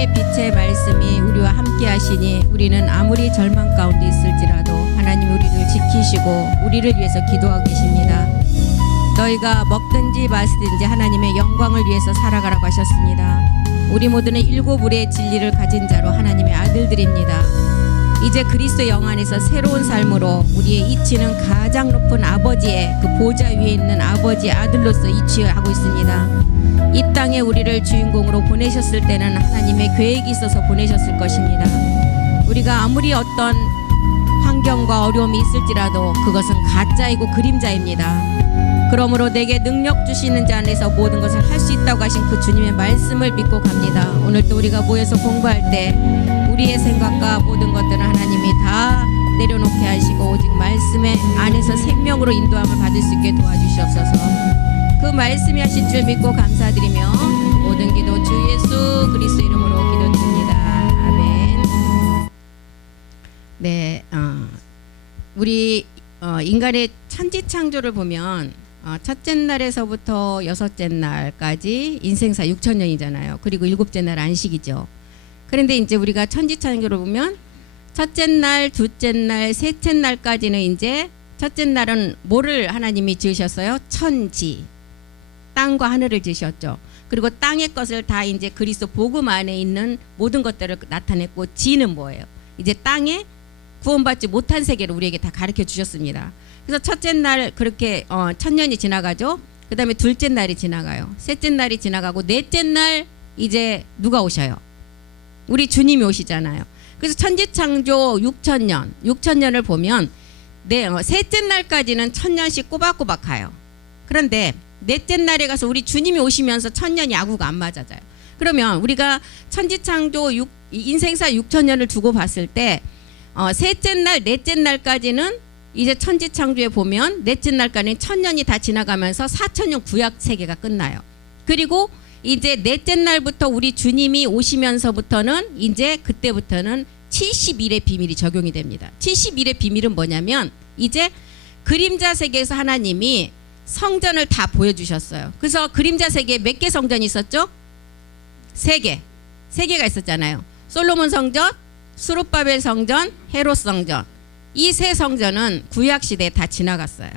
생명의 빛의 말씀이 우리와 함께 하시니 우리는 아무리 절망 가운데 있을지라도 하나님 우리를 지키시고 우리를 위해서 기도하고 계십니다. 너희가 먹든지 마시든지 하나님의 영광을 위해서 살아가라고 하셨습니다. 우리 모두는 일곱 우리의 진리를 가진 자로 하나님의 아들들입니다. 이제 그리스도 영 안에서 새로운 삶으로 우리의 이치는 가장 높은 아버지의 그 보좌 위에 있는 아버지의 아들로서 이치하고 있습니다. 이 땅에 우리를 주인공으로 보내셨을 때는 하나님의 계획이 있어서 보내셨을 것입니다. 우리가 아무리 어떤 환경과 어려움이 있을지라도 그것은 가짜이고 그림자입니다. 그러므로 내게 능력 주시는 자 안에서 모든 것을 할 수 있다고 하신 그 주님의 말씀을 믿고 갑니다. 오늘도 우리가 모여서 공부할 때 우리의 생각과 모든 것들은 하나님이 다 내려놓게 하시고 오직 말씀의 안에서 생명으로 인도함을 받을 수 있게 도와주시옵소서. 그 말씀이 하신 줄 믿고 감사드리며 모든 기도 주 예수 그리스도 이름으로 기도드립니다. 아멘. 네, 우리 인간의 천지창조를 보면 첫째 날에서부터 여섯째 날까지 인생사 6,000년이잖아요. 그리고 일곱째 날 안식이죠. 그런데 이제 우리가 천지창조를 보면 첫째 날, 둘째 날, 셋째 날까지는 이제 첫째 날은 뭐를 하나님이 지으셨어요? 천지, 땅과 하늘을 지으셨죠. 그리고 땅의 것을 다 이제 그리스도 복음 안에 있는 모든 것들을 나타냈고, 지는 뭐예요? 이제 땅에 구원받지 못한 세계를 우리에게 다 가르쳐 주셨습니다. 그래서 첫째 날 그렇게 천년이 지나가죠. 그 다음에 둘째 날이 지나가요. 셋째 날이 지나가고 넷째 날 이제 누가 오셔요? 우리 주님이 오시잖아요. 그래서 천지창조 6,000년, 6,000년을 보면 셋째 날까지는 1,000년씩 꼬박꼬박 가요. 그런데 넷째 날에 가서 우리 주님이 오시면서 1,000년이 아구가 안 맞아져요. 그러면 우리가 천지창조 인생사 6,000년을 두고 봤을 때 셋째 날, 넷째 날까지는 이제 천지창조에 보면 넷째 날까지는 1,000년이 다 지나가면서 4,000년 구약 세계가 끝나요. 그리고 이제 넷째 날부터 우리 주님이 오시면서부터는 이제 그때부터는 70일의 비밀이 적용이 됩니다. 70일의 비밀은 뭐냐면 이제 그림자 세계에서 하나님이 성전을 다 보여주셨어요. 그래서 그림자 세계에 몇 개 성전이 있었죠? 3개. 3개가 있었잖아요. 솔로몬 성전, 스룹바벨 성전, 헤롯 성전. 이 세 성전은 구약시대에 다 지나갔어요.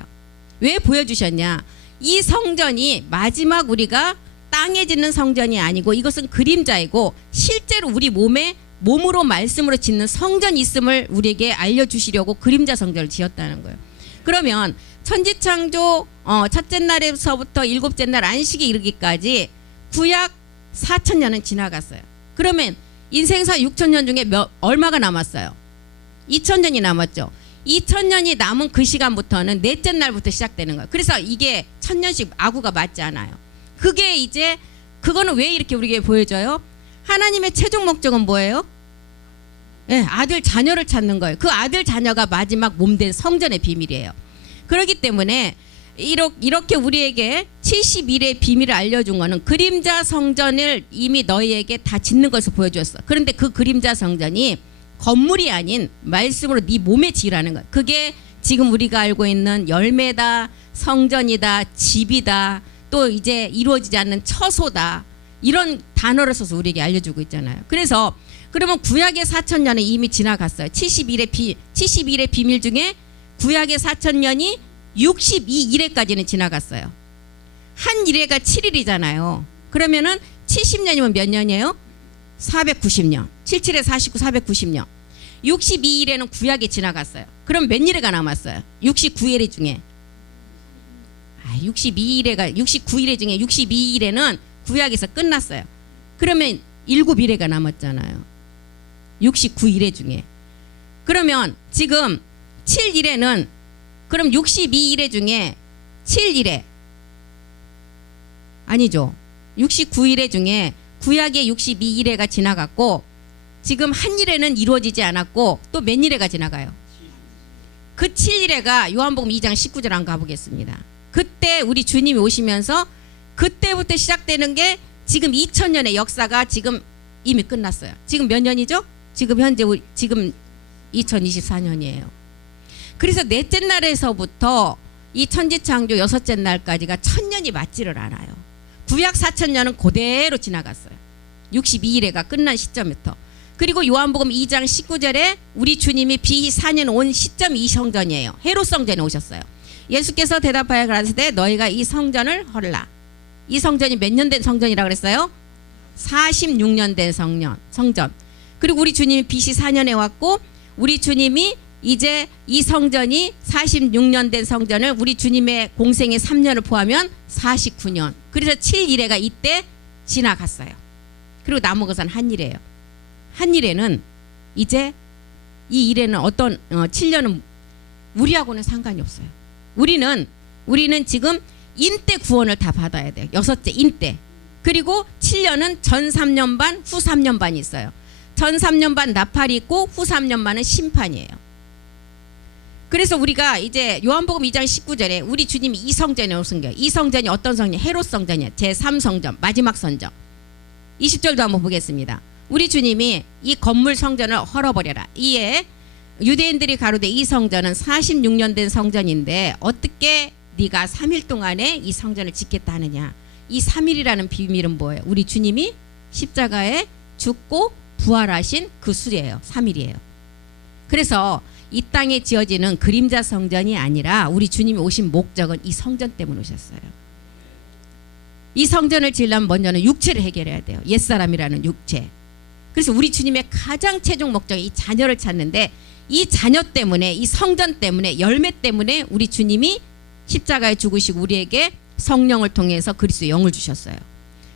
왜 보여주셨냐? 이 성전이 마지막 우리가 땅에 짓는 성전이 아니고 이것은 그림자이고 실제로 우리 몸으로 말씀으로 짓는 성전이 있음을 우리에게 알려주시려고 그림자 성전을 지었다는 거예요. 그러면 천지창조 첫째 날에서부터 일곱째 날 안식에 이르기까지 구약 4,000년은 지나갔어요. 그러면 인생사 6,000년 중에 얼마가 남았어요? 2,000년이 남았죠. 2,000년이 남은 그 시간부터는 넷째 날부터 시작되는 거예요. 그래서 이게 1,000년씩 아구가 맞지 않아요. 그게 이제 그거는 왜 이렇게 우리에게 보여줘요? 하나님의 최종 목적은 뭐예요? 네, 아들 자녀를 찾는 거예요. 그 아들 자녀가 마지막 몸된 성전의 비밀이에요. 그렇기 때문에 이렇게 우리에게 70일의 비밀을 알려준 거는 그림자 성전을 이미 너희에게 다 짓는 것을 보여주었어. 그런데 그 그림자 성전이 건물이 아닌 말씀으로 네 몸에 지으라는 거예요. 그게 지금 우리가 알고 있는 열매다, 성전이다, 집이다, 또 이제 이루어지지 않는 처소다, 이런 단어를 써서 우리에게 알려주고 있잖아요. 그래서 그러면 구약의 4,000년은 이미 지나갔어요. 70일의 비밀 중에 구약의 4,000년이 62일에까지는 지나갔어요. 한 일회가 7일이잖아요. 그러면은 70년이면 몇 년이에요? 490년. 77에 49, 490년. 62일에는 구약이 지나갔어요. 그럼 몇 일회가 남았어요? 69일회 중에. 69일회 중에 62일에는 구약에서 끝났어요. 그러면 7일회가 남았잖아요. 69일회 중에. 그러면 지금 7일에는 그럼 62일회 중에 7일회 아니죠. 69일회 중에 구약의 62일회가 지나갔고 지금 한 일회는 이루어지지 않았고 또 몇 일회가 지나가요? 그 7일회가 요한복음 2장 19절 안 가보겠습니다. 그때 우리 주님이 오시면서 그때부터 시작되는 게 지금 2000년의 역사가 지금 이미 끝났어요. 지금 몇 년이죠? 지금 현재 지금 2024년이에요. 그래서 넷째 날에서부터 이 천지창조 여섯째 날까지가 1000년이 맞지를 않아요. 구약 4,000년은 그대로 지나갔어요. 62일에가 끝난 시점부터. 그리고 요한복음 2장 19절에 우리 주님이 BC 4년 온 시점 이 성전이에요. 헤롯 성전에 오셨어요. 예수께서 대답하여 가라사대 너희가 이 성전을 헐라. 이 성전이 몇 년 된 성전이라고 그랬어요? 46년 된 성전. 그리고 우리 주님이 BC 4년에 왔고 우리 주님이 이제 이 성전이 46년 된 성전을 우리 주님의 공생의 3년을 포함하면 49년. 그래서 7일에가 이때 지나갔어요. 그리고 남은 것은 한일에요. 한일에는 이제 이 일에는 어떤 7년은 우리하고는 상관이 없어요. 우리는 지금 인때 구원을 다 받아야 돼요. 6째 인때. 그리고 7년은 전 3년 반, 후 3년 반이 있어요. 전 3년 반 나팔이 있고 후 3년 반은 심판이에요. 그래서 우리가 이제 요한복음 2장 19절에 우리 주님이 이 성전에 오신 거예요. 이 성전이 어떤 성전? 헤롯 성전이에요. 제3성전, 마지막 성전. 20절도 한번 보겠습니다. 우리 주님이 이 건물 성전을 헐어버려라. 이에 유대인들이 가로되 이 성전은 46년 된 성전인데 어떻게 네가 3일 동안에 이 성전을 짓겠다 하느냐. 이 3일이라는 비밀은 뭐예요? 우리 주님이 십자가에 죽고 부활하신 그 수예요. 3일이에요. 그래서 이 땅에 지어지는 그림자 성전이 아니라 우리 주님이 오신 목적은 이 성전 때문에 오셨어요. 이 성전을 지으려면 먼저는 육체를 해결해야 돼요. 옛사람이라는 육체. 그래서 우리 주님의 가장 최종 목적이 이 자녀를 찾는데 이 자녀 때문에 이 성전 때문에 열매 때문에 우리 주님이 십자가에 죽으시고 우리에게 성령을 통해서 그리스도의 영을 주셨어요.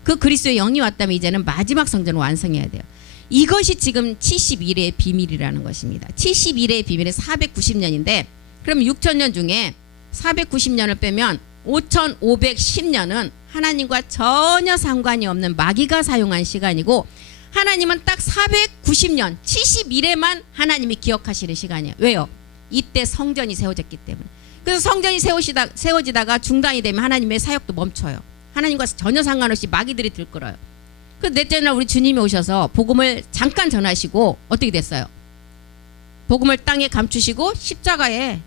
그 그리스도의 영이 왔다면 이제는 마지막 성전을 완성해야 돼요. 이것이 지금 71회의 비밀이라는 것입니다. 71회의 비밀은 490년인데 그럼 6천년 중에 490년을 빼면 5510년은 하나님과 전혀 상관이 없는 마귀가 사용한 시간이고 하나님은 딱 490년 71회만 하나님이 기억하시는 시간이에요. 왜요? 이때 성전이 세워졌기 때문에. 그래서 성전이 세워지다가 중단이 되면 하나님의 사역도 멈춰요. 하나님과 전혀 상관없이 마귀들이 들끓어요. 그 넷째 날 우리 주님이 오셔서 복음을 잠깐 전하시고 어떻게 됐어요? 복음을 땅에 감추시고 십자가에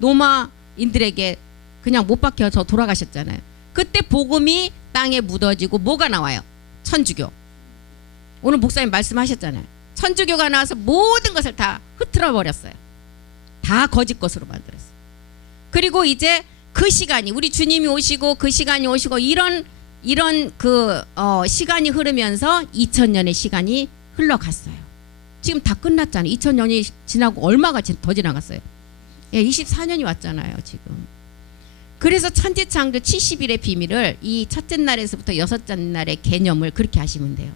로마인들에게 그냥 못 박혀서 돌아가셨잖아요. 그때 복음이 땅에 묻어지고 뭐가 나와요? 천주교. 오늘 목사님 말씀하셨잖아요. 천주교가 나와서 모든 것을 다 흐트러 버렸어요. 다 거짓 것으로 만들었어요. 그리고 이제 그 시간이 우리 주님이 오시고 그 시간이 오시고 이런 시간이 흐르면서 2000년의 시간이 흘러갔어요. 지금 다 끝났잖아요. 2000년이 지나고 얼마가 더 지나갔어요. 예, 24년이 왔잖아요, 지금. 그래서 천지창조 70일의 비밀을 이 첫째 날에서부터 여섯째 날의 개념을 그렇게 하시면 돼요.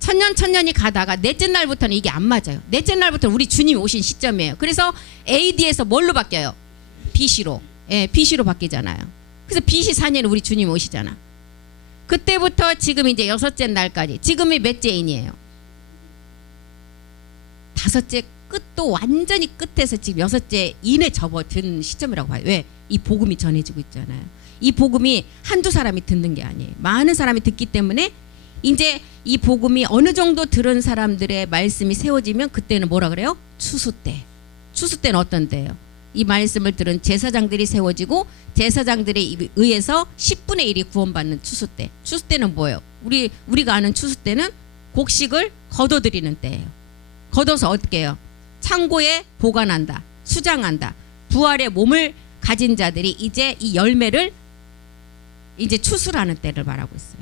천년이 가다가 넷째 날부터는 이게 안 맞아요. 넷째 날부터는 우리 주님이 오신 시점이에요. 그래서 AD에서 뭘로 바뀌어요? BC로. 예, BC로 바뀌잖아요. 그래서 BC 4년에 우리 주님이 오시잖아. 그때부터 지금 이제 여섯째 날까지 지금이 몇째 인이에요? 다섯째 끝도 완전히 끝에서 지금 여섯째 인에 접어든 시점이라고 봐요. 왜? 이 복음이 전해지고 있잖아요. 이 복음이 한두 사람이 듣는 게 아니에요. 많은 사람이 듣기 때문에 이제 이 복음이 어느 정도 들은 사람들의 말씀이 세워지면 그때는 뭐라 그래요? 추수 때. 추수 때는 어떤 때예요? 이 말씀을 들은 제사장들이 세워지고 제사장들에 의해서 10분의 1이 구원받는 추수 때. 추수 때는 뭐예요? 우리가 아는 추수 때는 곡식을 거둬들이는 때예요. 걷어서 어떻게 해요? 창고에 보관한다. 수장한다. 부활의 몸을 가진 자들이 이제 이 열매를 이제 추수라는 때를 말하고 있어요.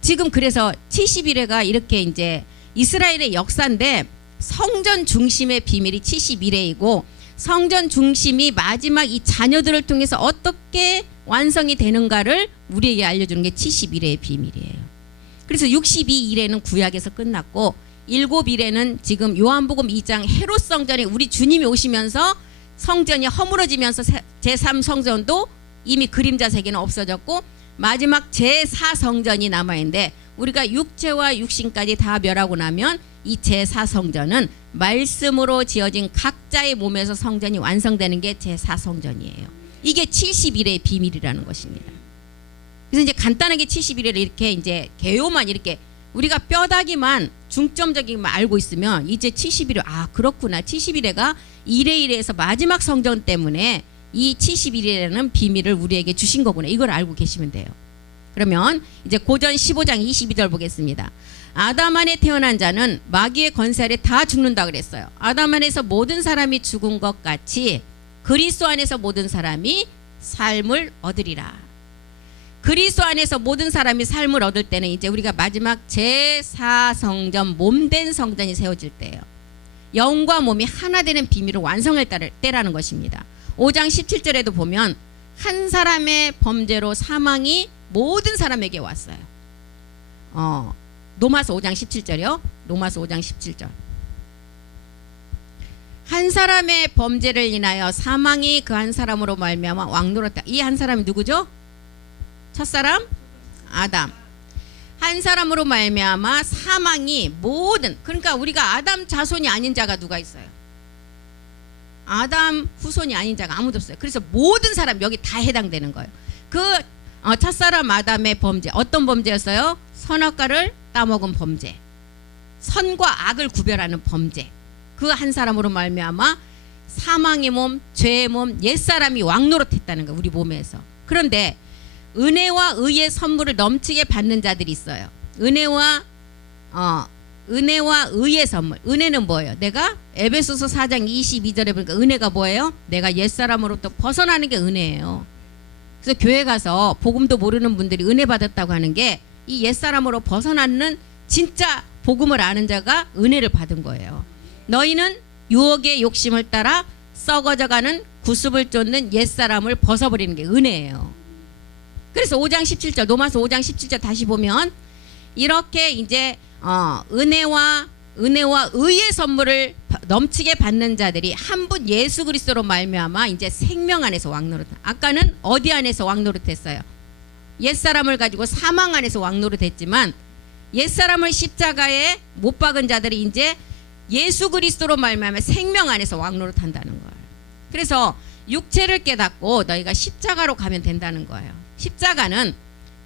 지금 그래서 71회가 이렇게 이제 이스라엘의 역사인데 성전 중심의 비밀이 71회이고 성전 중심이 마지막 이 자녀들을 통해서 어떻게 완성이 되는가를 우리에게 알려주는 게 71회의 비밀이에요. 그래서 62일에는 구약에서 끝났고 7일에는 지금 요한복음 2장 헤롯 성전에 우리 주님이 오시면서 성전이 허물어지면서 제3성전도 이미 그림자 세계는 없어졌고 마지막 제4성전이 남아있는데 우리가 육체와 육신까지 다 멸하고 나면 이 제4성전은 말씀으로 지어진 각자의 몸에서 성전이 완성되는 게 제4성전이에요. 이게 71회의 비밀이라는 것입니다. 그래서 이제 간단하게 71회를 이렇게 이제 개요만 이렇게 우리가 뼈다귀만 중점적인만 알고 있으면 이제 71회 그렇구나. 71회가 1회1회에서 마지막 성전 때문에 이 71회라는 비밀을 우리에게 주신 거구나. 이걸 알고 계시면 돼요. 그러면 이제 고전 15장 22절 보겠습니다. 아담 안에 태어난 자는 마귀의 권세 아래 다 죽는다 그랬어요. 아담 안에서 모든 사람이 죽은 것 같이 그리스도 안에서 모든 사람이 삶을 얻으리라. 그리스도 안에서 모든 사람이 삶을 얻을 때는 이제 우리가 마지막 제4성전 몸된 성전이 세워질 때예요. 영과 몸이 하나 되는 비밀을 완성할 때라는 것입니다. 5장 17절에도 보면 한 사람의 범죄로 사망이 모든 사람에게 왔어요. 로마서 5장 17절이요. 로마서 5장 17절. 한 사람의 범죄를 인하여 사망이 그 한 사람으로 말미암아 왕노릇다. 이 한 사람이 누구죠? 첫사람 아담. 한 사람으로 말미암아 사망이 모든, 그러니까 우리가 아담 자손이 아닌 자가 누가 있어요? 아담 후손이 아닌 자가 아무도 없어요. 그래서 모든 사람 여기 다 해당되는 거예요. 그 첫사람 아담의 범죄, 어떤 범죄였어요? 선악과를 따먹은 범죄, 선과 악을 구별하는 범죄. 그 한 사람으로 말미암아 사망의 몸, 죄의 몸, 옛사람이 왕노릇했다는 거예요. 우리 몸에서. 그런데 은혜와 의의 선물을 넘치게 받는 자들이 있어요. 은혜와 의의 선물. 은혜는 뭐예요? 내가 에베소서 4장 22절에 보니까 은혜가 뭐예요? 내가 옛사람으로부터 벗어나는 게 은혜예요. 그래서 교회 가서 복음도 모르는 분들이 은혜 받았다고 하는 게 이 옛사람으로 벗어나는 진짜 복음을 아는 자가 은혜를 받은 거예요. 너희는 유혹의 욕심을 따라 썩어져가는 구습을 쫓는 옛사람을 벗어버리는 게 은혜예요. 그래서 5장 17절, 로마서 5장 17절 다시 보면 이렇게 이제 은혜와 의의 선물을 넘치게 받는 자들이 한 분 예수 그리스도로 말미암아 이제 생명 안에서 왕노릇. 아까는 어디 안에서 왕노릇했어요? 옛사람을 가지고 사망 안에서 왕노릇했지만 옛사람을 십자가에 못 박은 자들이 이제 예수 그리스도로 말미암아 생명 안에서 왕노릇한다는 거예요. 그래서 육체를 깨닫고 너희가 십자가로 가면 된다는 거예요. 십자가는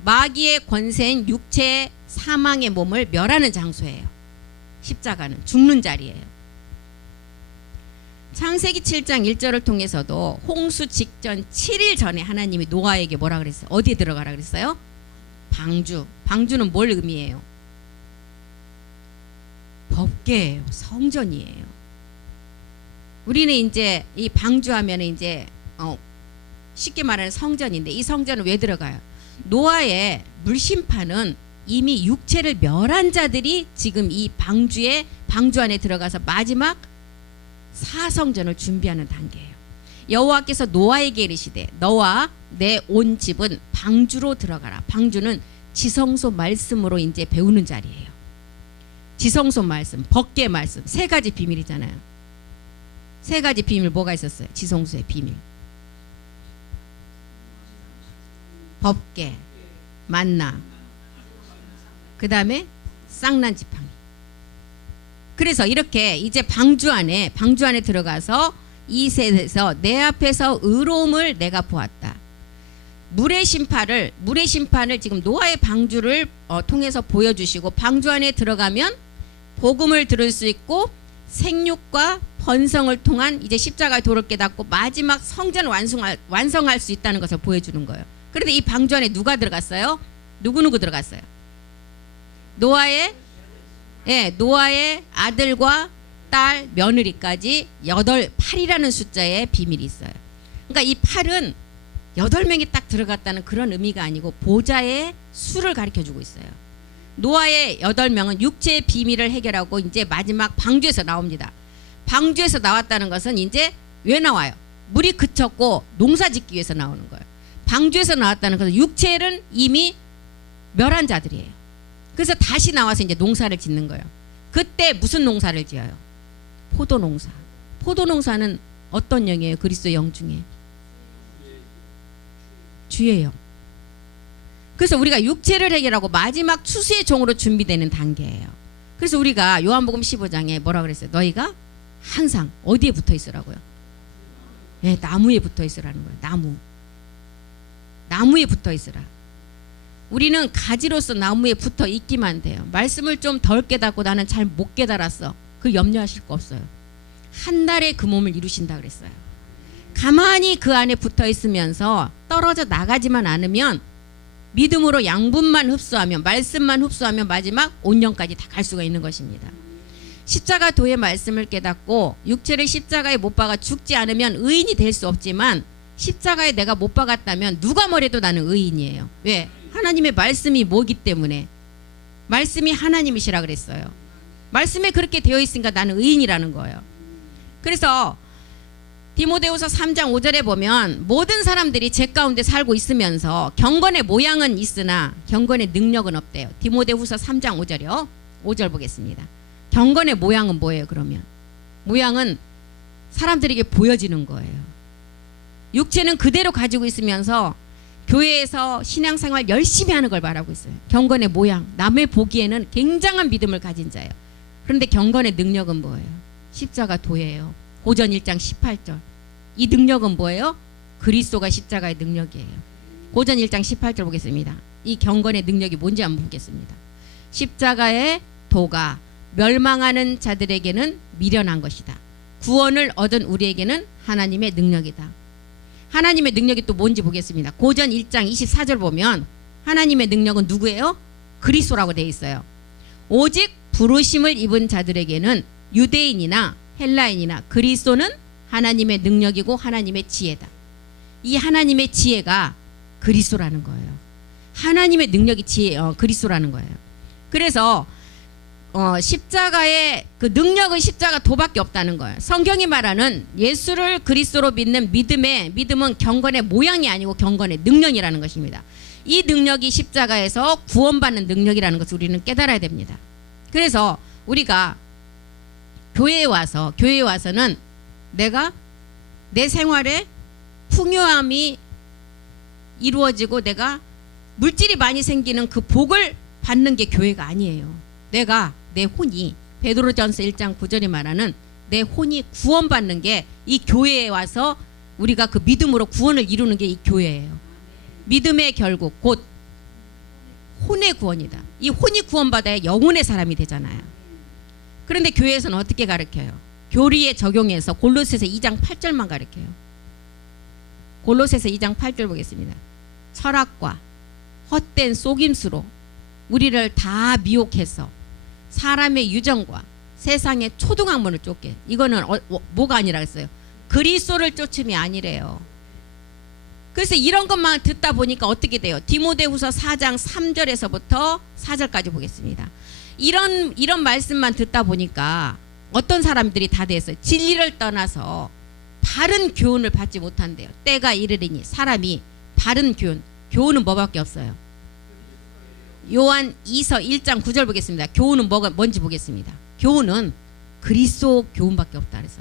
마귀의 권세인 육체의 사망의 몸을 멸하는 장소예요. 십자가는 죽는 자리예요. 창세기 7장 1절을 통해서도 홍수 직전 7일 전에 하나님이 노아에게 뭐라 그랬어요? 어디에 들어가라 그랬어요? 방주. 방주는 뭘 의미해요? 법궤예요. 성전이에요. 우리는 이제 이 방주하면 이제 쉽게 말하는 성전인데 이 성전은 왜 들어가요? 노아의 물심판은 이미 육체를 멸한 자들이 지금 이 방주 안에 들어가서 마지막 사성전을 준비하는 단계예요. 여호와께서 노아에게 이르시되 너와 내 온 집은 방주로 들어가라. 방주는 지성소 말씀으로 이제 배우는 자리예요. 지성소 말씀, 법궤 말씀, 세 가지 비밀이잖아요. 세 가지 비밀 뭐가 있었어요? 지성소의 비밀. 법궤, 만나, 그 다음에 쌍난 지팡이. 그래서 이렇게 이제 방주 안에 들어가서 이 셋에서 내 앞에서 의로움을 내가 보았다. 물의 심판을 지금 노아의 방주를 통해서 보여주시고 방주 안에 들어가면 복음을 들을 수 있고 생육과 번성을 통한 이제 십자가의 도를 깨닫고 마지막 성전을 완성할 수 있다는 것을 보여주는 거예요. 그런데 이 방주 안에 누가 들어갔어요? 누구 들어갔어요? 노아의 아들과 딸, 며느리까지 8이라는 숫자의 비밀이 있어요. 그러니까 이 8은 8명이 딱 들어갔다는 그런 의미가 아니고 보좌의 수를 가르쳐주고 있어요. 노아의 8명은 육체의 비밀을 해결하고 이제 마지막 방주에서 나옵니다. 방주에서 나왔다는 것은 이제 왜 나와요? 물이 그쳤고 농사 짓기 위해서 나오는 거예요. 방주에서 나왔다는 것은 육체는 이미 멸한 자들이에요. 그래서 다시 나와서 이제 농사를 짓는 거예요. 그때 무슨 농사를 지어요? 포도농사. 포도농사는 어떤 영이에요? 그리스도의 영 중에 주의 영. 그래서 우리가 육체를 해결하고 마지막 추수의 종으로 준비되는 단계예요. 그래서 우리가 요한복음 15장에 뭐라 그랬어요? 너희가 항상 어디에 붙어 있으라고요? 네, 나무에 붙어 있으라는 거예요. 나무에 붙어 있으라. 우리는 가지로서 나무에 붙어 있기만 돼요. 말씀을 좀 덜 깨닫고 나는 잘 못 깨달았어. 그 염려하실 거 없어요. 한 달에 그 몸을 이루신다 그랬어요. 가만히 그 안에 붙어 있으면서 떨어져 나가지만 않으면 믿음으로 양분만 흡수하면, 말씀만 흡수하면 마지막 온전까지 다 갈 수가 있는 것입니다. 십자가 도의 말씀을 깨닫고 육체를 십자가에 못 박아 죽지 않으면 의인이 될 수 없지만, 십자가에 내가 못 박았다면 누가 뭐래도 나는 의인이에요. 왜? 하나님의 말씀이 뭐기 때문에. 말씀이 하나님이시라 그랬어요. 말씀에 그렇게 되어 있으니까 나는 의인이라는 거예요. 그래서 디모데후서 3장 5절에 보면 모든 사람들이 죄 가운데 살고 있으면서 경건의 모양은 있으나 경건의 능력은 없대요. 디모데후서 3장 5절이요. 5절 보겠습니다. 경건의 모양은 뭐예요? 그러면 모양은 사람들에게 보여지는 거예요. 육체는 그대로 가지고 있으면서 교회에서 신앙생활 열심히 하는 걸 말하고 있어요. 경건의 모양, 남의 보기에는 굉장한 믿음을 가진 자예요. 그런데 경건의 능력은 뭐예요? 십자가 도예요. 고전 1장 18절. 이 능력은 뭐예요? 그리스도가 십자가의 능력이에요. 고전 1장 18절 보겠습니다. 이 경건의 능력이 뭔지 한번 보겠습니다. 십자가의 도가 멸망하는 자들에게는 미련한 것이다. 구원을 얻은 우리에게는 하나님의 능력이다. 하나님의 능력이 또 뭔지 보겠습니다. 고전 1장 24절 보면 하나님의 능력은 누구예요? 그리스도라고 되어 있어요. 오직 부르심을 입은 자들에게는 유대인이나 헬라인이나 그리스도는 하나님의 능력이고 하나님의 지혜다. 이 하나님의 지혜가 그리스도라는 거예요. 하나님의 능력이 그리스도라는 거예요. 그래서 십자가의 그 능력은 십자가 도밖에 없다는 거예요. 성경이 말하는 예수를 그리스도로 믿는 믿음은 경건의 모양이 아니고 경건의 능력이라는 것입니다. 이 능력이 십자가에서 구원받는 능력이라는 것을 우리는 깨달아야 됩니다. 그래서 우리가 교회에 와서는 내가 내 생활에 풍요함이 이루어지고 내가 물질이 많이 생기는 그 복을 받는 게 교회가 아니에요. 내가 내 혼이, 베드로전서 1장 9절이 말하는 내 혼이 구원받는 게 이 교회에 와서 우리가 그 믿음으로 구원을 이루는 게 이 교회예요. 믿음의 결국 곧 혼의 구원이다. 이 혼이 구원받아야 영혼의 사람이 되잖아요. 그런데 교회에서는 어떻게 가르쳐요? 교리에 적용해서 골로새서 2장 8절만 가르쳐요. 골로새서 2장 8절 보겠습니다. 철학과 헛된 속임수로 우리를 다 미혹해서 사람의 유정과 세상의 초등학문을 쫓게. 이거는 뭐가 아니라 했어요? 그리스도를 쫓음이 아니래요. 그래서 이런 것만 듣다 보니까 어떻게 돼요? 디모데후서 4장 3절에서부터 4절까지 보겠습니다. 이런 말씀만 듣다 보니까 어떤 사람들이 다 됐어요. 진리를 떠나서 바른 교훈을 받지 못한대요. 때가 이르리니 사람이 바른 교훈은 뭐밖에 없어요? 요한 2서 1장 9절 보겠습니다. 교훈은 뭔지 보겠습니다. 교훈은 그리스도 교훈밖에 없다 그래서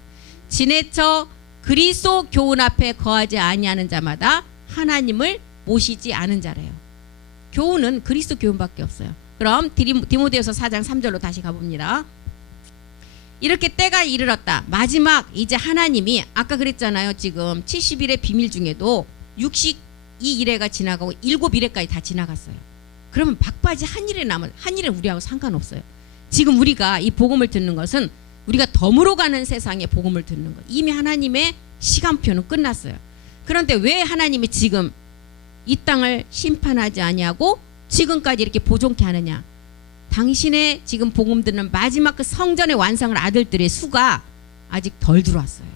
지내쳐 그리스도 교훈 앞에 거하지 아니하는 자마다 하나님을 모시지 않은 자래요. 교훈은 그리스도 교훈밖에 없어요. 그럼 디모데후서 4장 3절로 다시 가봅니다. 이렇게 때가 이르렀다. 마지막 이제 하나님이 아까 그랬잖아요. 지금 70일의 비밀 중에도 62일회가 지나가고 7일회까지 다 지나갔어요. 그러면 막바지 한 일에 남은 한 일은 우리하고 상관없어요. 지금 우리가 이 복음을 듣는 것은 우리가 덤으로 가는 세상에 복음을 듣는 것. 이미 하나님의 시간표는 끝났어요. 그런데 왜 하나님이 지금 이 땅을 심판하지 아니하고 지금까지 이렇게 보존케 하느냐? 당신의 지금 복음 듣는 마지막 그 성전의 완성을 아들들의 수가 아직 덜 들어왔어요.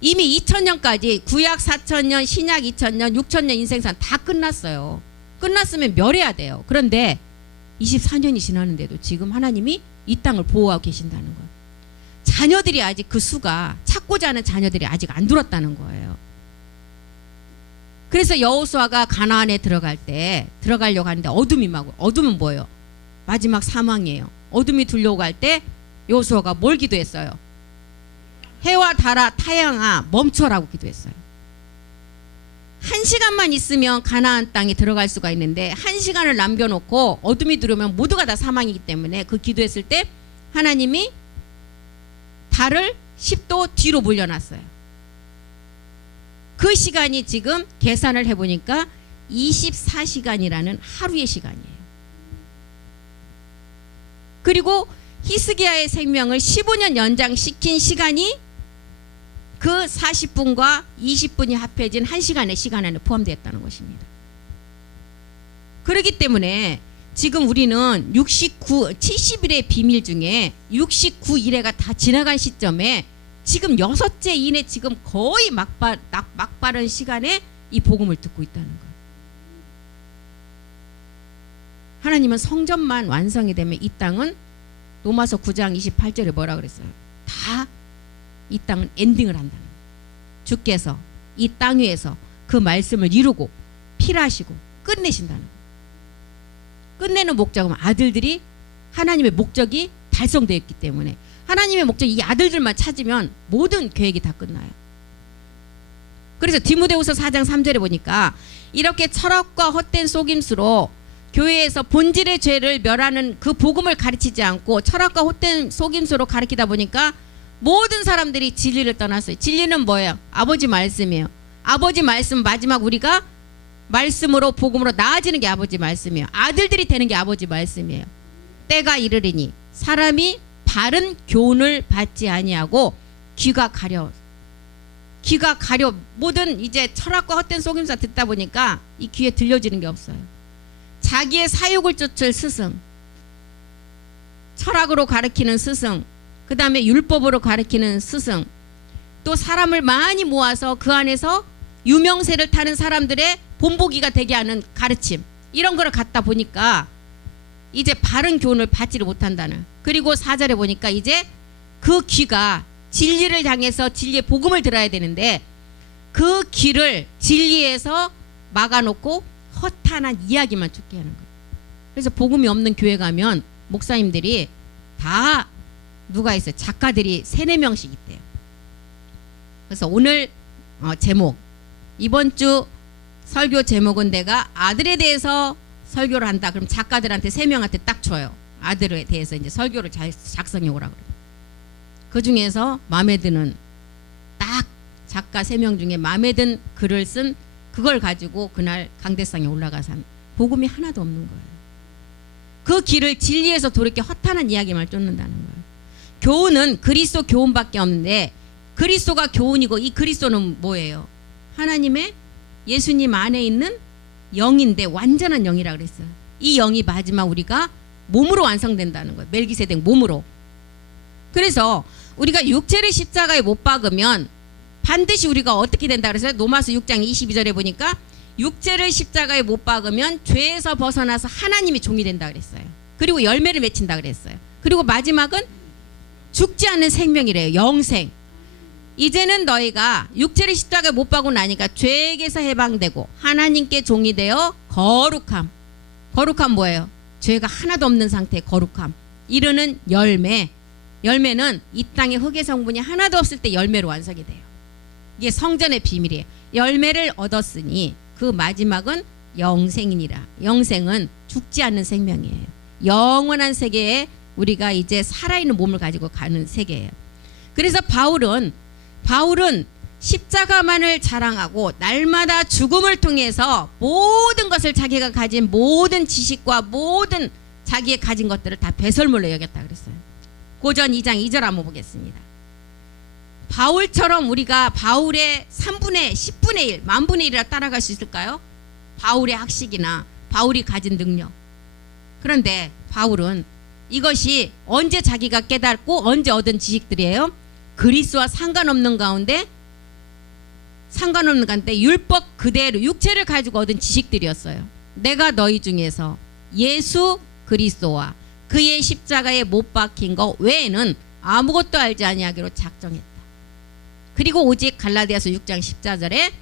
이미 2000년까지 구약 4000년, 신약 2000년, 6000년 인생산 다 끝났어요. 끝났으면 멸해야 돼요. 그런데 24년이 지났는데도 지금 하나님이 이 땅을 보호하고 계신다는 거예요. 자녀들이 아직 그 수가 찾고자 하는 자녀들이 아직 안 들었다는 거예요. 그래서 여호수아가 가나안에 들어가려고 하는데 어둠이 막 어둠은 뭐예요? 마지막 사망이에요. 어둠이 들려오고 할 때 여호수아가 뭘 기도했어요? 해와 달아 타양아 멈춰라고 기도했어요. 1시간만 있으면 가나안 땅에 들어갈 수가 있는데 1시간을 남겨놓고 어둠이 들어오면 모두가 다 사망이기 때문에 그 기도했을 때 하나님이 달을 10도 뒤로 물려놨어요. 그 시간이 지금 계산을 해보니까 24시간이라는 하루의 시간이에요. 그리고 히스기야의 생명을 15년 연장시킨 시간이 그 40분과 20분이 합해진 1시간의 시간 안에 포함되었다는 것입니다. 그렇기 때문에 지금 우리는 70일의 비밀 중에 69일회가 다 지나간 시점에 지금 6째 인에 지금 거의 막바른 시간에 이 복음을 듣고 있다는 거예요. 하나님은 성전만 완성이 되면 이 땅은 로마서 9장 28절에 뭐라 그랬어요? 다 이 땅은 엔딩을 한다는 거예요. 주께서 이 땅 위에서 그 말씀을 이루고 필하시고 끝내신다는 거예요. 끝내는 목적은 아들들이 하나님의 목적이 달성되었기 때문에 하나님의 목적 이 아들들만 찾으면 모든 계획이 다 끝나요. 그래서 디모데후서 4장 3절에 보니까 이렇게 철학과 헛된 속임수로 교회에서 본질의 죄를 멸하는 그 복음을 가르치지 않고 철학과 헛된 속임수로 가르치다 보니까 모든 사람들이 진리를 떠났어요. 진리는 뭐예요? 아버지 말씀이에요. 아버지 말씀 마지막 우리가 말씀으로 복음으로 나아지는 게 아버지 말씀이에요. 아들들이 되는 게 아버지 말씀이에요. 때가 이르리니 사람이 바른 교훈을 받지 아니하고 귀가 가려 모든 이제 철학과 헛된 속임수 듣다 보니까 이 귀에 들려지는 게 없어요. 자기의 사욕을 쫓을 스승, 철학으로 가르치는 스승, 그 다음에 율법으로 가르치는 스승, 또 사람을 많이 모아서 그 안에서 유명세를 타는 사람들의 본보기가 되게 하는 가르침, 이런 거를 갖다 보니까 이제 바른 교훈을 받지를 못한다는. 그리고 4절에 보니까 이제 그 귀가 진리를 향해서 진리의 복음을 들어야 되는데 그 귀를 진리에서 막아놓고 허탄한 이야기만 듣게 하는 거예요. 그래서 복음이 없는 교회 가면 목사님들이 다 누가 있어요? 작가들이 3-4명씩 있대요. 그래서 오늘 제목, 이번 주 설교 제목은 내가 아들에 대해서 설교를 한다. 그럼 작가들한테 3명한테 딱 줘요. 아들에 대해서 이제 설교를 잘 작성해 오라고 그래요. 그 중에서 마음에 드는 딱 작가 3명 중에 마음에 든 글을 쓴 그걸 가지고 그날 강대상에 올라가서 복음이 하나도 없는 거예요. 그 길을 진리에서 돌이켜 허탄한 이야기만 쫓는다는 거예요. 교훈은 그리스도 교훈밖에 없는데 그리스도가 교훈이고 이 그리스도는 뭐예요? 하나님의 예수님 안에 있는 영인데 완전한 영이라 그랬어요. 이 영이 마지막 우리가 몸으로 완성된다는 거예요. 멜기세덱 몸으로. 그래서 우리가 육체를 십자가에 못 박으면 반드시 우리가 어떻게 된다 그랬어요? 로마서 6장 22절에 보니까 육체를 십자가에 못 박으면 죄에서 벗어나서 하나님이 종이 된다 그랬어요. 그리고 열매를 맺힌다 그랬어요. 그리고 마지막은 죽지 않는 생명이래요. 영생. 이제는 너희가 육체를 십자가에 못 박고 나니까 죄에게서 해방되고 하나님께 종이 되어 거룩함. 거룩함 뭐예요? 죄가 하나도 없는 상태의 거룩함. 이르는 열매. 열매는 이 땅에 흙의 성분이 하나도 없을 때 열매로 완성이 돼요. 이게 성전의 비밀이에요. 열매를 얻었으니 그 마지막은 영생이니라. 영생은 죽지 않는 생명이에요. 영원한 세계에 우리가 이제 살아있는 몸을 가지고 가는 세계예요. 그래서 바울은 십자가만을 자랑하고 날마다 죽음을 통해서 모든 것을 자기가 가진 모든 지식과 모든 자기의 가진 것들을 다 배설물로 여겼다 그랬어요. 고전 2장 2절 한번 보겠습니다. 바울처럼 우리가 바울의 3분의 10분의 1, 만분의 1이라 따라갈 수 있을까요? 바울의 학식이나 바울이 가진 능력. 그런데 바울은 이것이 언제 자기가 깨닫고 언제 얻은 지식들이에요? 그리스도와 상관없는 가운데 율법 그대로 육체를 가지고 얻은 지식들이었어요. 내가 너희 중에서 예수 그리스도와 그의 십자가에 못 박힌 것 외에는 아무것도 알지 아니하기로 작정했다. 그리고 오직 갈라디아서 6장 14절에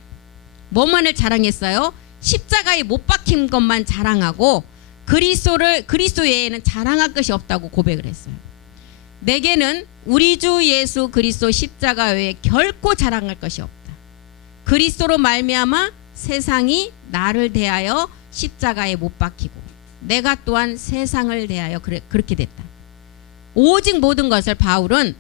뭐만을 자랑했어요? 십자가에 못 박힌 것만 자랑하고 그리스도 외에는 자랑할 것이 없다고 고백을 했어요. 내게는 우리 주 예수 그리스도 십자가 외에 결코 자랑할 것이 없다. 그리스도로 말미암아 세상이 나를 대하여 십자가에 못 박히고 내가 또한 세상을 대하여 그렇게 됐다. 오직 모든 것을 바울은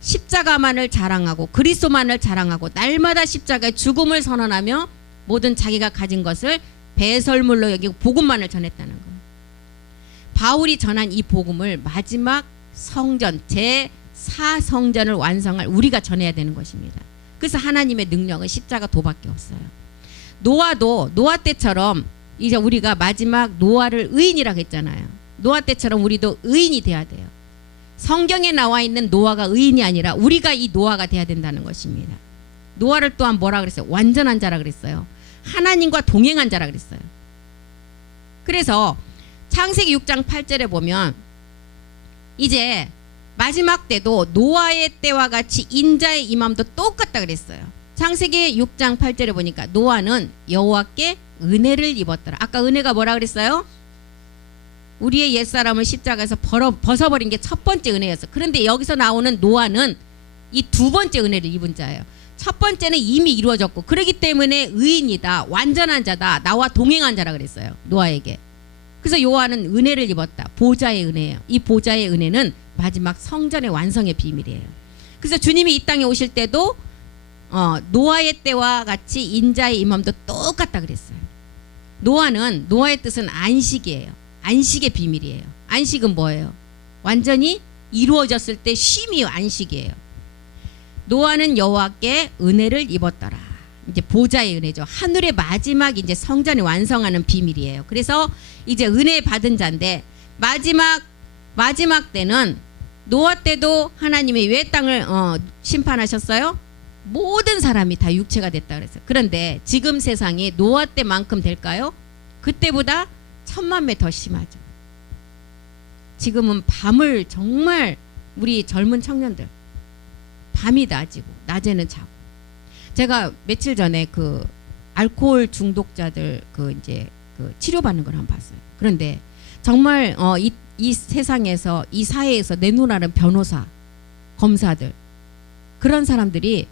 십자가만을 자랑하고 그리스도만을 자랑하고 날마다 십자가의 죽음을 선언하며 모든 자기가 가진 것을 배설물로 여기고 복음만을 전했다는 거예요. 바울이 전한 이 복음을 마지막 성전 제4성전을 완성할 우리가 전해야 되는 것입니다. 그래서 하나님의 능력은 십자가 도밖에 없어요. 노아 때처럼 이제 우리가 마지막 노아를 의인이라고 했잖아요. 노아 때처럼 우리도 의인이 돼야 돼요. 성경에 나와 있는 노아가 의인이 아니라 우리가 이 노아가 돼야 된다는 것입니다. 노아를 또한 뭐라 그랬어요? 완전한 자라 그랬어요. 하나님과 동행한 자라 그랬어요. 그래서 창세기 6장 8절에 보면 이제 마지막 때도 노아의 때와 같이 인자의 임함도 똑같다 그랬어요. 창세기 6장 8절에 보니까 노아는 여호와께 은혜를 입었더라. 아까 은혜가 뭐라 그랬어요? 우리의 옛사람을 십자가에서 벗어버린 게 첫 번째 은혜였어. 그런데 여기서 나오는 노아는 이 두 번째 은혜를 입은 자예요. 첫 번째는 이미 이루어졌고 그렇기 때문에 의인이다, 완전한 자다, 나와 동행한 자라 그랬어요. 노아에게. 그래서 요한은 은혜를 입었다. 보좌의 은혜예요. 이 보좌의 은혜는 마지막 성전의 완성의 비밀이에요. 그래서 주님이 이 땅에 오실 때도 노아의 때와 같이 인자의 임함도 똑같다 그랬어요. 노아의 뜻은 안식이에요. 안식의 비밀이에요. 안식은 뭐예요? 완전히 이루어졌을 때 쉼이 안식이에요. 노아는 여호와께 은혜를 입었더라. 이제 보좌의 은혜죠. 하늘의 마지막 이제 성전을 완성하는 비밀이에요. 그래서 이제 은혜 받은 자인데 마지막 때는 노아 때도 하나님이 왜 땅을 심판하셨어요? 모든 사람이 다 육체가 됐다 그랬어요. 그런데 지금 세상이 노아 때만큼 될까요? 그때보다 1000만 배 더 심하죠. 지금은 밤을 정말 우리 젊은 청년들 밤이 낮이고 낮에는 자고. 제가 며칠 전에 그 알코올 중독자들 이제 치료받는 걸 한번 봤어요. 그런데 정말 이 세상에서 이 사회에서 내놓으라는 변호사, 검사들 그런 사람들이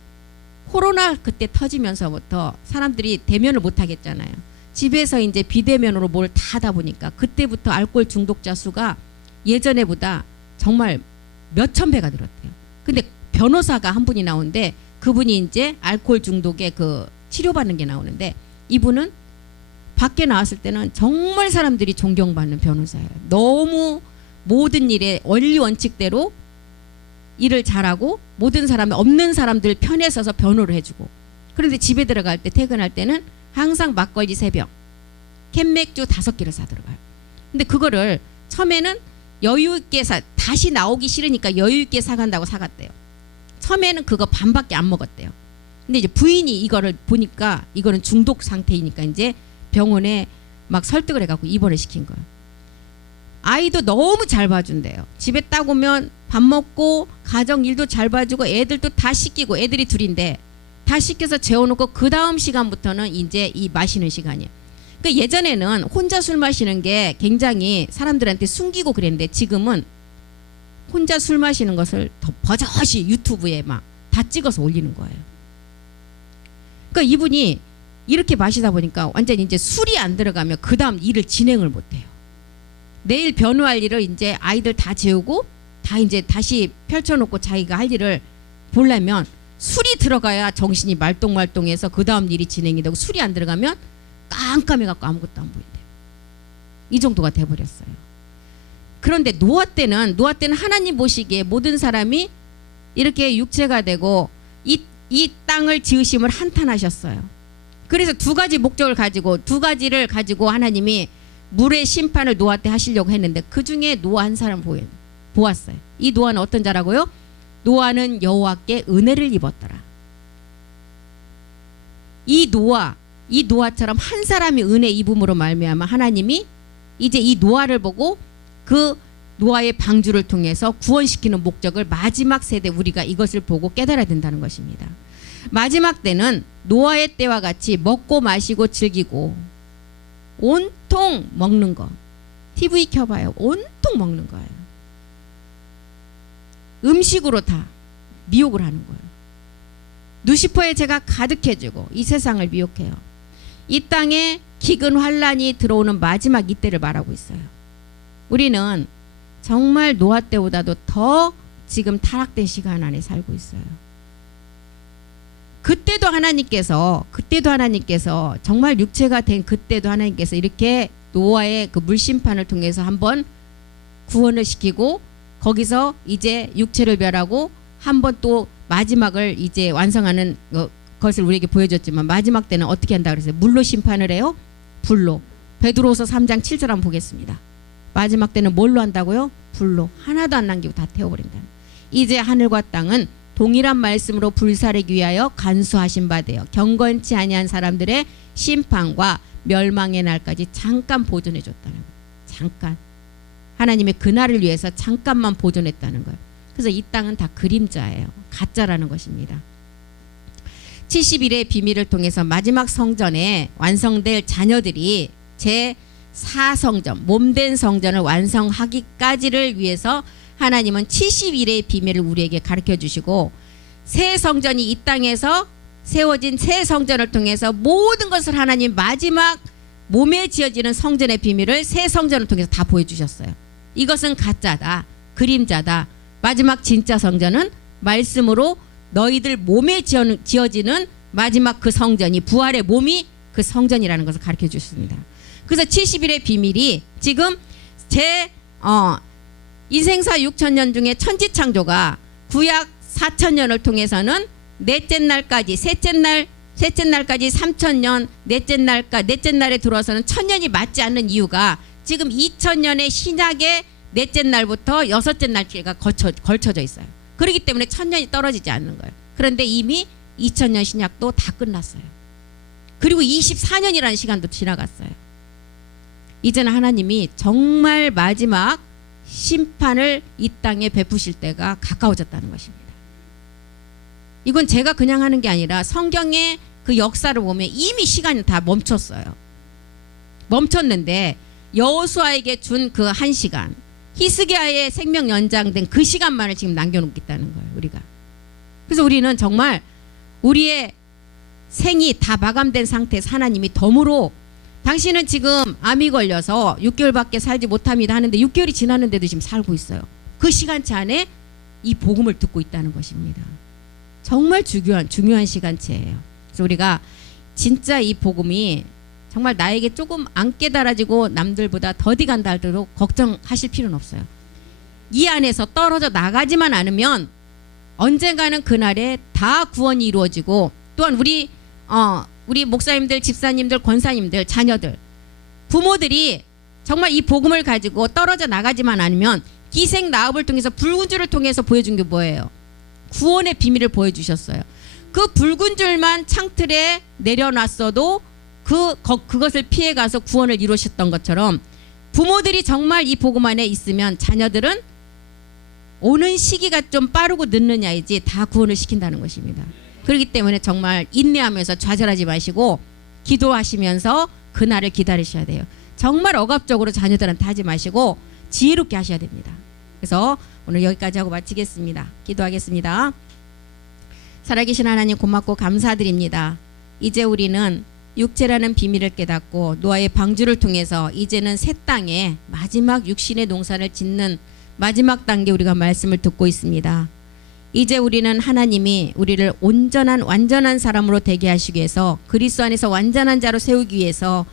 코로나 그때 터지면서부터 사람들이 대면을 못 하겠잖아요. 집에서 이제 비대면으로 뭘 다 하다 보니까 그때부터 알코올 중독자 수가 예전에보다 정말 몇천 배가 늘었대요. 근데 변호사가 한 분이 나오는데 그분이 이제 알코올 중독에 치료받는 게 나오는데 이분은 밖에 나왔을 때는 정말 사람들이 존경받는 변호사예요. 너무 모든 일에 원리 원칙대로 일을 잘하고 모든 사람이 없는 사람들 편에 서서 변호를 해주고. 그런데 집에 들어갈 때 퇴근할 때는 항상 막걸리 3병, 캔맥주 5개를 사 들어가요. 근데 그거를 처음에는 여유 있게 다시 나오기 싫으니까 여유 있게 사간다고 사갔대요. 처음에는 그거 반밖에 안 먹었대요. 근데 이제 부인이 이거를 보니까 이거는 중독 상태이니까 이제 병원에 막 설득을 해갖고 입원을 시킨 거예요. 아이도 너무 잘 봐준대요. 집에 딱 오면 밥 먹고 가정 일도 잘 봐주고 애들도 다 씻기고 애들이 둘인데 다 씻겨서 재워놓고 그 다음 시간부터는 이제 이 마시는 시간이에요. 그러니까 예전에는 혼자 술 마시는 게 굉장히 사람들한테 숨기고 그랬는데 지금은 혼자 술 마시는 것을 더 버젓이 유튜브에 막 다 찍어서 올리는 거예요. 그러니까 이분이 이렇게 마시다 보니까 완전히 이제 술이 안 들어가면 그 다음 일을 진행을 못 해요. 내일 변호할 일을 이제 아이들 다 재우고 다 이제 다시 펼쳐놓고 자기가 할 일을 보려면 술이 들어가야 정신이 말똥말똥해서 그 다음 일이 진행이 되고 술이 안 들어가면 깜깜해갖고 아무것도 안 보인대요. 이 정도가 돼버렸어요. 그런데 노아 때는 하나님 보시기에 모든 사람이 이렇게 육체가 되고 이 땅을 지으심을 한탄하셨어요. 그래서 두 가지를 가지고 하나님이 물의 심판을 노아 때 하시려고 했는데 그 중에 노아 한 사람 보았어요. 이 노아는 어떤 자라고요? 노아는 여호와께 은혜를 입었더라. 이 노아처럼 한 사람이 은혜 입음으로 말미암아 하나님이 이제 이 노아를 보고 그 노아의 방주를 통해서 구원시키는 목적을 마지막 세대 우리가 이것을 보고 깨달아야 된다는 것입니다. 마지막 때는 노아의 때와 같이 먹고 마시고 즐기고 온통 먹는 거. TV 켜봐요. 온통 먹는 거예요. 음식으로 다 미혹을 하는 거예요. 누시퍼의 죄가 가득해지고 이 세상을 미혹해요. 이 땅에 기근 환란이 들어오는 마지막 이때를 말하고 있어요. 우리는 정말 노아 때보다도 더 지금 타락된 시간 안에 살고 있어요. 그때도 하나님께서 정말 육체가 된 그때도 하나님께서 이렇게 노아의 그 물심판을 통해서 한번 구원을 시키고 거기서 이제 육체를 멸하고 한번 또 마지막을 이제 완성하는 것을 우리에게 보여줬지만 마지막 때는 어떻게 한다 그랬어요? 물로 심판을 해요? 불로. 베드로후서 3장 7절 한번 보겠습니다. 마지막 때는 뭘로 한다고요? 불로. 하나도 안 남기고 다 태워버린다. 이제 하늘과 땅은 동일한 말씀으로 불사르기 위하여 간수하신 바 되어 경건치 아니한 사람들의 심판과 멸망의 날까지 잠깐 보존해 줬다는 거예요. 잠깐. 하나님의 그날을 위해서 잠깐만 보존했다는 거예요. 그래서 이 땅은 다 그림자예요. 가짜라는 것입니다. 70일의 비밀을 통해서 마지막 성전에 완성될 자녀들이 제4성전, 몸된 성전을 완성하기까지를 위해서 하나님은 70일의 비밀을 우리에게 가르쳐 주시고, 새 성전이 이 땅에서 세워진 새 성전을 통해서 모든 것을 하나님 마지막 몸에 지어지는 성전의 비밀을 새 성전을 통해서 다 보여주셨어요. 이것은 가짜다, 그림자다. 마지막 진짜 성전은 말씀으로 너희들 몸에 지어지는 마지막 그 성전이, 부활의 몸이 그 성전이라는 것을 가르쳐 주셨습니다. 그래서 70일의 비밀이 지금 인생사 6천년 중에 천지창조가 구약 4천년을 통해서는 넷째 날까지, 셋째 날까지 3천년, 넷째 날에 들어와서는 천년이 맞지 않는 이유가 지금 2000년의 신약의 넷째 날부터 여섯째 날까지가 걸쳐져 있어요. 그렇기 때문에 천년이 떨어지지 않는 거예요. 그런데 이미 2000년 신약도 다 끝났어요. 그리고 24년이라는 시간도 지나갔어요. 이제는 하나님이 정말 마지막 심판을 이 땅에 베푸실 때가 가까워졌다는 것입니다. 이건 제가 그냥 하는 게 아니라 성경의 그 역사를 보면 이미 시간이 다 멈췄어요. 멈췄는데 여호수아에게 준 그 1시간, 히스기야의 생명 연장된 그 시간만을 지금 남겨놓겠다는 거예요, 우리가. 그래서 우리는 정말 우리의 생이 다 마감된 상태에서 하나님이 덤으로, 당신은 지금 암이 걸려서 6개월밖에 살지 못합니다 하는데 6개월이 지났는데도 지금 살고 있어요. 그 시간차 안에 이 복음을 듣고 있다는 것입니다. 정말 중요한 시간차예요. 그래서 우리가 진짜 이 복음이 정말 나에게 조금 안 깨달아지고 남들보다 더디 간다 할때도 걱정하실 필요는 없어요. 이 안에서 떨어져 나가지만 않으면 언젠가는 그날에 다 구원이 이루어지고, 또한 우리 목사님들, 집사님들, 권사님들, 자녀들, 부모들이 정말 이 복음을 가지고 떨어져 나가지만 않으면 기생 나업을 통해서 붉은 줄을 통해서 보여준 게 뭐예요? 구원의 비밀을 보여주셨어요. 그 붉은 줄만 창틀에 내려놨어도 그것을 피해가서 구원을 이루셨던 것처럼, 부모들이 정말 이 복음 안에 있으면 자녀들은 오는 시기가 좀 빠르고 늦느냐이지 다 구원을 시킨다는 것입니다. 그렇기 때문에 정말 인내하면서 좌절하지 마시고 기도하시면서 그날을 기다리셔야 돼요. 정말 억압적으로 자녀들한테 하지 마시고 지혜롭게 하셔야 됩니다. 그래서 오늘 여기까지 하고 마치겠습니다. 기도하겠습니다. 살아계신 하나님, 고맙고 감사드립니다. 이제 우리는 육체라는 비밀을 깨닫고 노아의 방주를 통해서 이제는 새 땅에 마지막 육신의 농사를 짓는 마지막 단계 우리가 말씀을 듣고 있습니다. 이제 우리는 하나님이 우리를 완전한 사람으로 되게 하시기 위해서, 그리스도 안에서 완전한 자로 세우기 위해서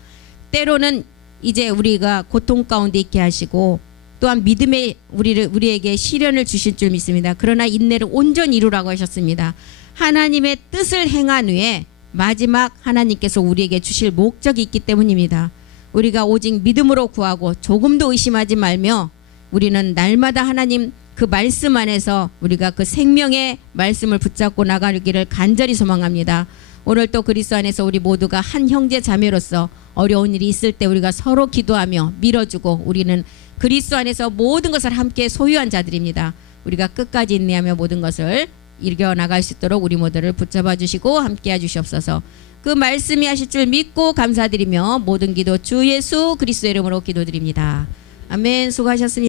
때로는 이제 우리가 고통 가운데 있게 하시고, 또한 믿음의 우리에게 시련을 주실 줄 믿습니다. 그러나 인내를 온전히 이루라고 하셨습니다. 하나님의 뜻을 행한 후에 마지막 하나님께서 우리에게 주실 목적이 있기 때문입니다. 우리가 오직 믿음으로 구하고 조금도 의심하지 말며 우리는 날마다 하나님 그 말씀 안에서 우리가 그 생명의 말씀을 붙잡고 나가기를 간절히 소망합니다. 오늘 또 그리스도 안에서 우리 모두가 한 형제 자매로서 어려운 일이 있을 때 우리가 서로 기도하며 밀어주고, 우리는 그리스도 안에서 모든 것을 함께 소유한 자들입니다. 우리가 끝까지 인내하며 모든 것을 이겨나갈 수 있도록 우리 모두를 붙잡아 주시고 함께 해주시옵소서. 그 말씀이 하실 줄 믿고 감사드리며 모든 기도 주 예수 그리스도의 이름으로 기도드립니다. 아멘. 수고하셨습니다.